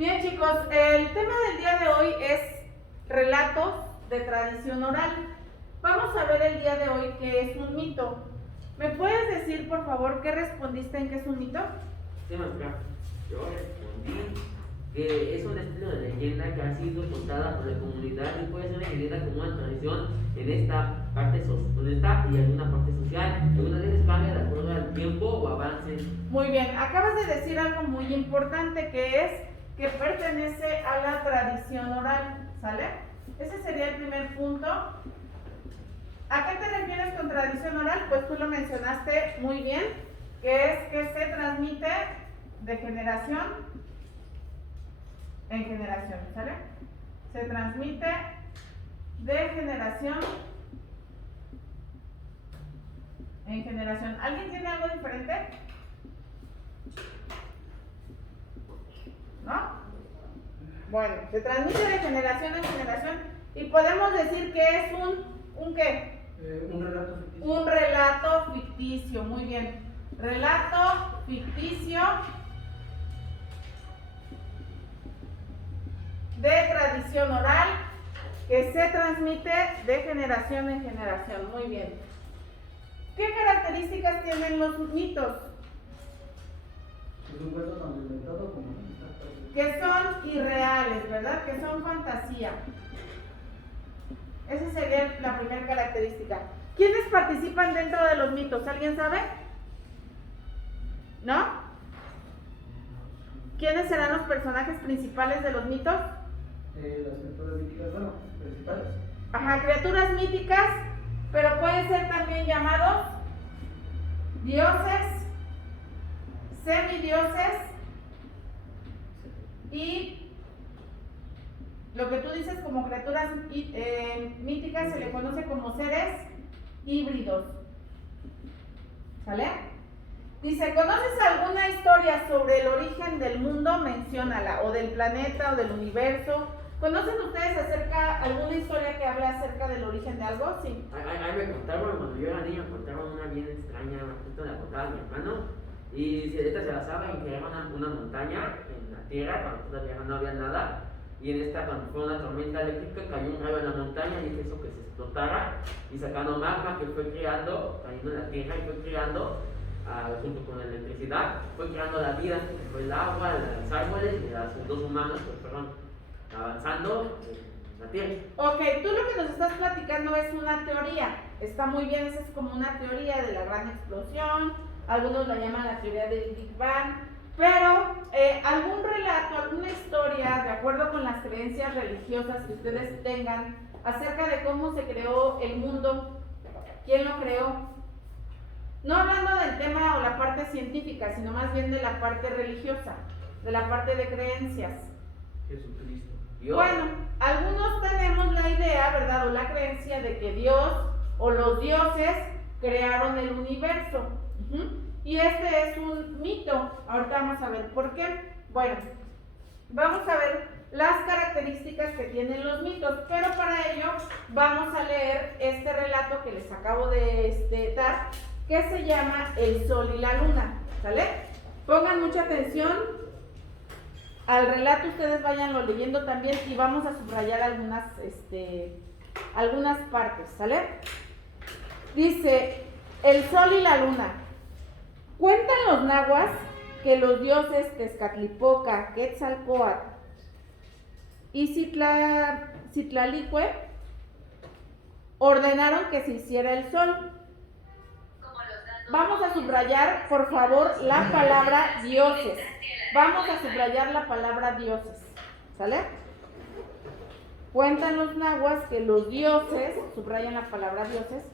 Bien, chicos, el tema del día de hoy es relatos de tradición oral. Vamos a ver el día de hoy qué es un mito. ¿Me puedes decir, por favor, qué respondiste en qué es un mito? Sí, maestra. Yo respondí que es un estilo de leyenda que ha sido contada por la comunidad y puede ser una leyenda como una tradición en esta parte y en una parte social. Algunas veces cambia de acuerdo al tiempo o avance. Muy bien, acabas de decir algo muy importante que es que pertenece a la tradición oral, ¿sale? Ese sería el primer punto. ¿A qué te refieres con tradición oral? Pues tú lo mencionaste muy bien, que es que se transmite de generación en generación, ¿sale? Se transmite de generación en generación. ¿Alguien tiene algo diferente? ¿No? Bueno, se transmite de generación en generación y podemos decir que es ¿un qué? Un relato ficticio. Un relato ficticio, muy bien. Relato ficticio de tradición oral que se transmite de generación en generación, muy bien. ¿Qué características tienen los mitos? Es un cuento tanto inventado como Que son irreales, ¿verdad? Que son fantasía. Esa sería la primera característica. ¿Quiénes participan dentro de los mitos? ¿Alguien sabe? ¿No? ¿Quiénes serán los personajes principales de los mitos? las criaturas míticas, bueno, principales. Ajá, criaturas míticas, pero pueden ser también llamados dioses, semidioses y lo que tú dices como criaturas míticas se le conoce como seres híbridos. ¿Sale? Dice, ¿conoces alguna historia sobre el origen del mundo? Menciónala, o del planeta o del universo. ¿Conocen ustedes alguna historia que habla acerca del origen de algo? Sí. Ahí me contaron, cuando yo era niño, contaron una bien extraña, esto la contaba mi hermano, y esta se basaba en que era una montaña en la tierra, cuando todavía no había nada, y en esta, cuando fue una tormenta eléctrica, cayó un rayo en la montaña y hizo que se explotara, y sacando magma que fue creando, cayendo en la tierra y fue creando, junto con la electricidad, fue creando la vida, que fue el agua, los árboles y los mundos humanos que fueron avanzando en la tierra. Ok, tú lo que nos estás platicando es una teoría. Está muy bien, esa es como una teoría de la gran explosión. Algunos la llaman la teoría del Big Bang. Pero algún relato, alguna historia, de acuerdo con las creencias religiosas que ustedes tengan, acerca de cómo se creó el mundo, quién lo creó. No hablando del tema o la parte científica, sino más bien de la parte religiosa, de la parte de creencias. Jesucristo. Dios. Bueno, algunos tenemos la idea, ¿verdad? O la creencia de que Dios o los dioses crearon el universo. Y este es un mito. Ahorita vamos a ver por qué. Bueno, vamos a ver las características que tienen los mitos, pero para ello vamos a leer este relato que les acabo de dar, que se llama El Sol y la Luna, ¿sale? Pongan mucha atención al relato, ustedes váyanlo leyendo también y vamos a subrayar algunas partes, ¿sale? Dice, el sol y la luna. Cuentan los nahuas que los dioses Tezcatlipoca, Quetzalcóatl y Citlalicue ordenaron que se hiciera el sol. Vamos a subrayar, por favor, la palabra dioses. Vamos a subrayar la palabra dioses, ¿sale? Cuentan los nahuas que los dioses, subrayan la palabra dioses,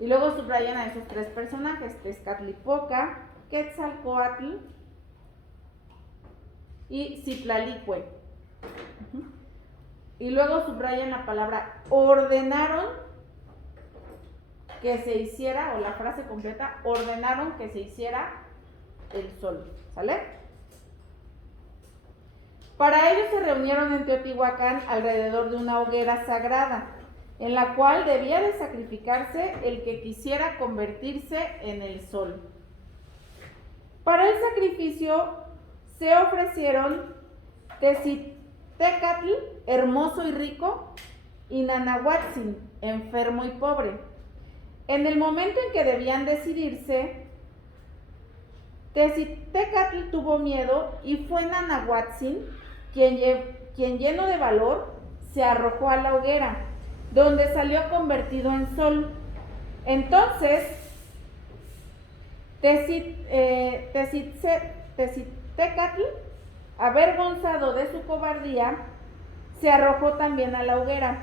y luego subrayan a esos tres personajes, Tezcatlipoca, Quetzalcóatl y Citlalicue. Y luego subrayan la palabra ordenaron que se hiciera, o la frase completa, ordenaron que se hiciera el sol, ¿sale? Para ello se reunieron en Teotihuacán alrededor de una hoguera sagrada, en la cual debía de sacrificarse el que quisiera convertirse en el sol. Para el sacrificio se ofrecieron Tezcatl, hermoso y rico, y Nanahuatzin, enfermo y pobre. En el momento en que debían decidirse, Tezcatl tuvo miedo y fue Nanahuatzin quien lleno de valor se arrojó a la hoguera, donde salió convertido en sol. Entonces, Tezcatl, avergonzado de su cobardía, se arrojó también a la hoguera,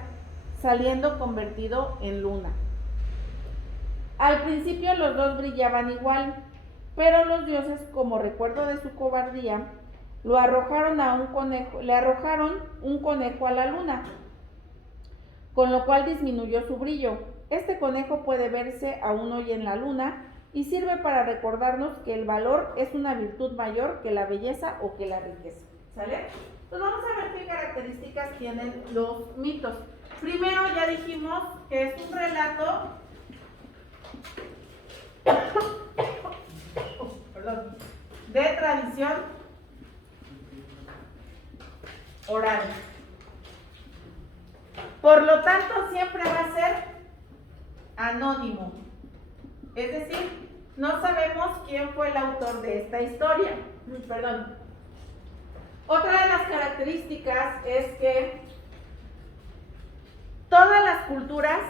saliendo convertido en luna. Al principio los dos brillaban igual, pero los dioses, como recuerdo de su cobardía, le arrojaron un conejo a la luna, con lo cual disminuyó su brillo. Este conejo puede verse aún hoy en la luna y sirve para recordarnos que el valor es una virtud mayor que la belleza o que la riqueza. ¿Sale? Pues vamos a ver qué características tienen los mitos. Primero ya dijimos que es un relato de tradición oral. Por lo tanto, siempre va a ser anónimo. Es decir, no sabemos quién fue el autor de esta historia. Perdón. Otra de las características es que todas las culturas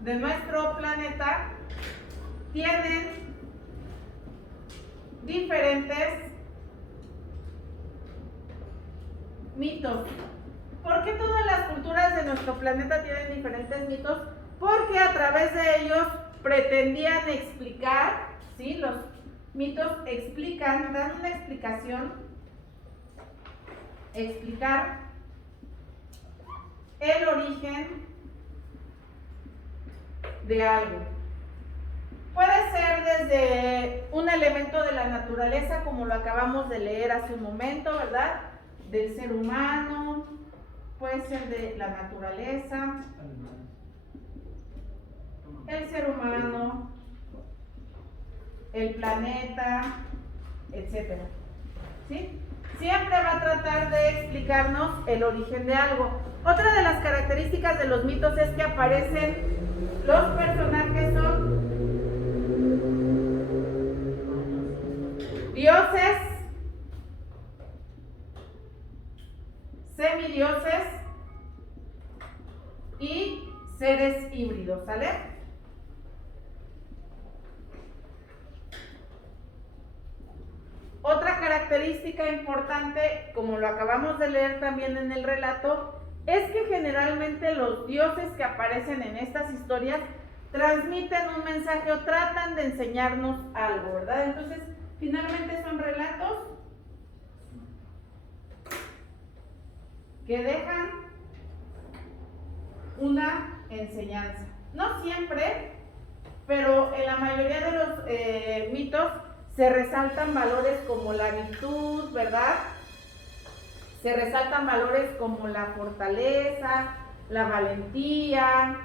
de nuestro planeta tienen diferentes mitos. ¿Por qué todas las culturas de nuestro planeta tienen diferentes mitos? Porque a través de ellos pretendían explicar, ¿sí? Los mitos explican, dan una explicación, explicar el origen de algo. Puede ser desde un elemento de la naturaleza, como lo acabamos de leer hace un momento, ¿verdad? Del ser humano, puede ser de la naturaleza, el ser humano, el planeta, etcétera. ¿Sí? Siempre va a tratar de explicarnos el origen de algo. Otra de las características de los mitos es que aparecen los personajes son dioses, semidioses y seres híbridos, ¿sale? Otra característica importante, como lo acabamos de leer también en el relato, es que generalmente los dioses que aparecen en estas historias transmiten un mensaje o tratan de enseñarnos algo, ¿verdad? Entonces, finalmente son relatos que dejan una enseñanza. No siempre, pero en la mayoría de los mitos se resaltan valores como la virtud, ¿verdad? Se resaltan valores como la fortaleza, la valentía,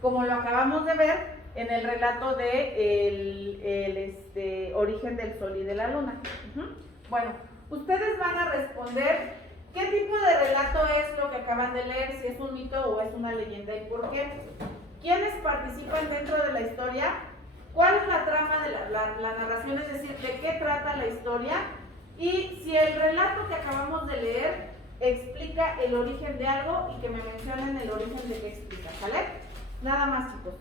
como lo acabamos de ver en el relato de el origen del sol y de la luna. Bueno, ustedes van a responder qué tipo de relato es lo que acaban de leer, si es un mito o es una leyenda y por qué. ¿Quiénes participan dentro de la historia? ¿Cuál es la trama de la narración? Es decir, ¿de qué trata la historia? Y si el relato que acabamos de leer explica el origen de algo y que me mencionen el origen de qué explica, ¿vale? Nada más, chicos.